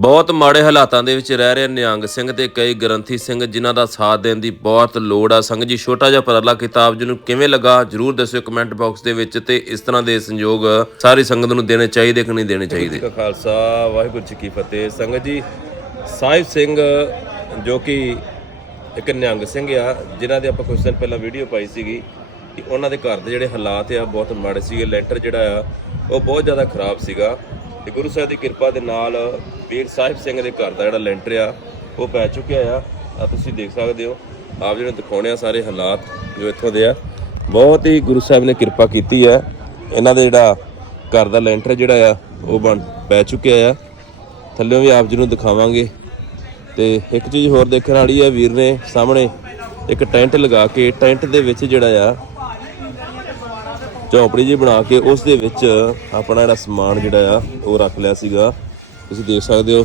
ਬਹੁਤ ਮਾੜੇ ਹਾਲਾਤਾਂ ਦੇ ਵਿੱਚ ਰਹਿ ਰਹੇ ਨਿਹੰਗ ਸਿੰਘ ਤੇ ਕਈ ਗ੍ਰੰਥੀ ਸਿੰਘ ਜਿਨ੍ਹਾਂ ਦਾ ਸਾਥ ਦੇਣ ਦੀ ਬਹੁਤ ਲੋੜ ਆ। ਸੰਗਤ ਜੀ ਛੋਟਾ ਜਿਹਾ ਪਰਲਾ ਕਿਤਾਬ ਜੀ ਨੂੰ ਕਿਵੇਂ ਲੱਗਾ ਜਰੂਰ ਦੱਸਿਓ ਕਮੈਂਟ ਬਾਕਸ ਦੇ ਵਿੱਚ ਤੇ ਇਸ ਤਰ੍ਹਾਂ ਦੇ ਸੰਯੋਗ ਸਾਰੀ ਸੰਗਤ ਨੂੰ ਦੇਣੇ ਚਾਹੀਦੇ ਕਿ ਨਹੀਂ ਦੇਣੇ ਚਾਹੀਦੇ? ਖਾਲਸਾ ਵਾਹਿਗੁਰੂ ਜੀ ਕੀ ਫਤਿਹ। ਸੰਗਤ ਜੀ ਸਾਹਿਬ ਸਿੰਘ ਜੋ ਕਿ ਇੱਕ ਨਿਹੰਗ ਸਿੰਘ ਆ ਜਿਨ੍ਹਾਂ ਦੇ ਆਪਾਂ ਕੁਝ ਦਿਨ ਪਹਿਲਾਂ ਵੀਡੀਓ ਪਾਈ ਸੀਗੀ ਕਿ ਉਹਨਾਂ ਦੇ ਘਰ ਦੇ ਜਿਹੜੇ ਹਾਲਾਤ ਆ ਬਹੁਤ ਮਾੜੇ ਸੀਗੇ। ਲੈਂਟਰ ਜਿਹੜਾ ਆ ਉਹ ਬਹੁਤ ਜ਼ਿਆਦਾ ਖਰਾਬ ਸੀਗਾ। ਤੇ ਗੁਰੂ ਸਾਹਿਬ ਦੀ ਕਿਰਪਾ ਦੇ ਨਾਲ ਵੀਰ ਸਾਹਿਬ ਸਿੰਘ ਦੇ ਘਰ ਦਾ ਜਿਹੜਾ ਲੈਂਟਰ ਆ, ਉਹ ਪੈ ਚੁੱਕਿਆ ਆ। ਆ ਤੁਸੀਂ ਦੇਖ ਸਕਦੇ ਹੋ। ਆਪ ਜਿਹੜੇ ਦਿਖਾਉਣੇ ਆ ਸਾਰੇ ਹਾਲਾਤ ਜੋ ਇੱਥੋਂ ਦੇ ਆ। ਬਹੁਤ ਹੀ ਗੁਰੂ ਸਾਹਿਬ ਨੇ ਕਿਰਪਾ ਕੀਤੀ ਹੈ ਇਹਨਾਂ ਦੇ ਜਿਹੜਾ ਘਰ ਦਾ ਲੈਂਟਰ ਜਿਹੜਾ ਆ, ਉਹ ਬਣ, ਪੈ ਚੁੱਕਿਆ ਆ। ਥੱਲੇੋਂ ਵੀ ਆਪ ਜੀ ਨੂੰ ਦਿਖਾਵਾਂਗੇ। ਤੇ ਇੱਕ ਚੀਜ਼ ਹੋਰ ਦੇਖਣ ਵਾਲੀ ਹੈ ਵੀਰ ਨੇ ਸਾਹਮਣੇ, ਇੱਕ ਟੈਂਟ ਲਗਾ ਕੇ, ਟੈਂਟ ਦੇ ਵਿੱਚ ਜਿਹੜਾ ਆ ਝੌਂਪੜੀ ਜੀ ਬਣਾ ਕੇ ਉਸ ਦੇ ਵਿੱਚ ਆਪਣਾ ਜਿਹੜਾ ਸਮਾਨ ਜਿਹੜਾ ਆ, ਉਹ ਰੱਖ ਲਿਆ ਸੀਗਾ। ਤੁਸੀਂ ਦੇਖ ਸਕਦੇ ਹੋ।